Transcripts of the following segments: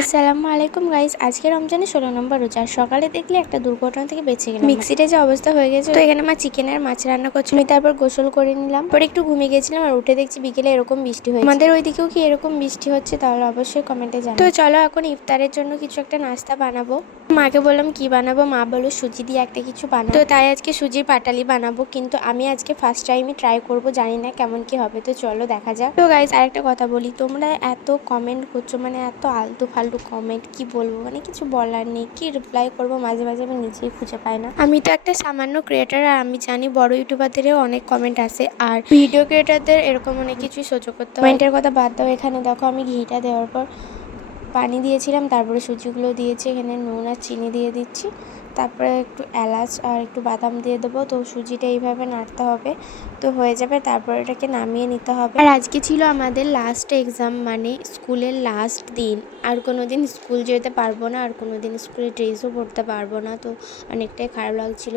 আসসালামু আলাইকুম গাইস। আজকে রমজানের 16 নম্বর রোজা। সকালে দেখলে একটা দুর্ঘটনা থেকে বেঁচে গেলাম। মিক্সিতে যে অবস্থা হয়ে গেছে, তো এখানে মা চিকেন আর মাছ রান্না করছিল। আমি তারপর গোসল করে নিলাম, পরে একটু ঘুমিয়ে গেছিলাম আর উঠে দেখছি বিকেলে এরকম বৃষ্টি হয়েছে। আমাদের ওইদিকেও কি এরকম বৃষ্টি হচ্ছে তাহলে অবশ্যই কমেন্টে জানাও। তো চলো এখন ইফতারের জন্য কিছু একটা নাস্তা বানাবো। মাকে বললাম কি বানাবো, মা বললো সুজি দিয়ে একটা কিছু বানাবো। তো তাই আজকে সুজির পাটালি বানাবো, কিন্তু আমি আজকে ফার্স্ট টাইমই ট্রাই করব, জানি না কেমন কি হবে। তো চলো দেখা যাক। তো গাইস আরেকটা কথা বলি, তোমরা এত কমেন্ট করছো, মানে এত আলতু ফালতু কমেন্ট, কি বলবো, মানে কিছু বলার নেই, কি রিপ্লাই করবো মাঝে মাঝে আমি নিজেই খুঁজে পাই না। আমি তো একটা সামান্য ক্রিয়েটার, আর আমি জানি বড় ইউটিউবারদেরও অনেক কমেন্ট আসে, আর ভিডিও ক্রিয়েটারদের এরকম অনেক কিছুই সহ্য করতে হয়। কমেন্টের কথা বাদ দাও, এখানে দেখো আমি ঘিটা দেওয়ার পর পানি দিয়েছিলাম, তারপরে সুজিগুলো দিয়েছি, এখানে নুন আর চিনি দিয়ে দিচ্ছি, তারপরে একটু এলাচ আর একটু বাদাম দিয়ে দেবো। তো সুজিটা এইভাবে নাড়তে হবে, তো হয়ে যাবে। তারপর এটাকে নামিয়ে নিতে হবে। আর আজকে ছিল আমাদের লাস্ট এক্সাম, মানে স্কুলের লাস্ট দিন। আর কোনো দিন স্কুল যেতে পারবো না, আর কোনো দিন স্কুলে ড্রেসও পরতে পারবো না, তো অনেকটাই খারাপ লাগছিল।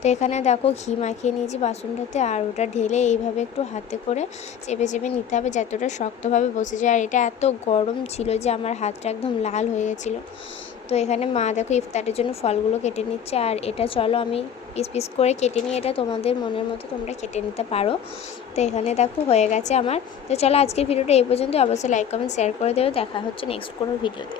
তো এখানে দেখো ঘি মাখিয়ে নিয়েছি বাসনটাতে, আর ওটা ঢেলে এইভাবে একটু হাতে করে চেপে চেপে নিতে হবে যাতে ওটা শক্তভাবে বসে যায়। আর এটা এত গরম ছিল যে আমার হাতটা একদম লাল হয়ে গেছিলো। তো এখানে মা দেখো ইফতারের জন্য ফলগুলো কেটে নিচ্ছে, আর এটা চলো আমি পিস পিস করে কেটে নিই, এটা তোমাদের মনের মতো তোমরা কেটে নিতে পারো। তো এখানে দেখো হয়ে গেছে আমার। তো চলো আজকের ভিডিওটা এই পর্যন্ত। অবশ্যই লাইক কমেন্ট শেয়ার করে দেবে। দেখা হচ্ছে নেক্সট কোনো ভিডিওতে।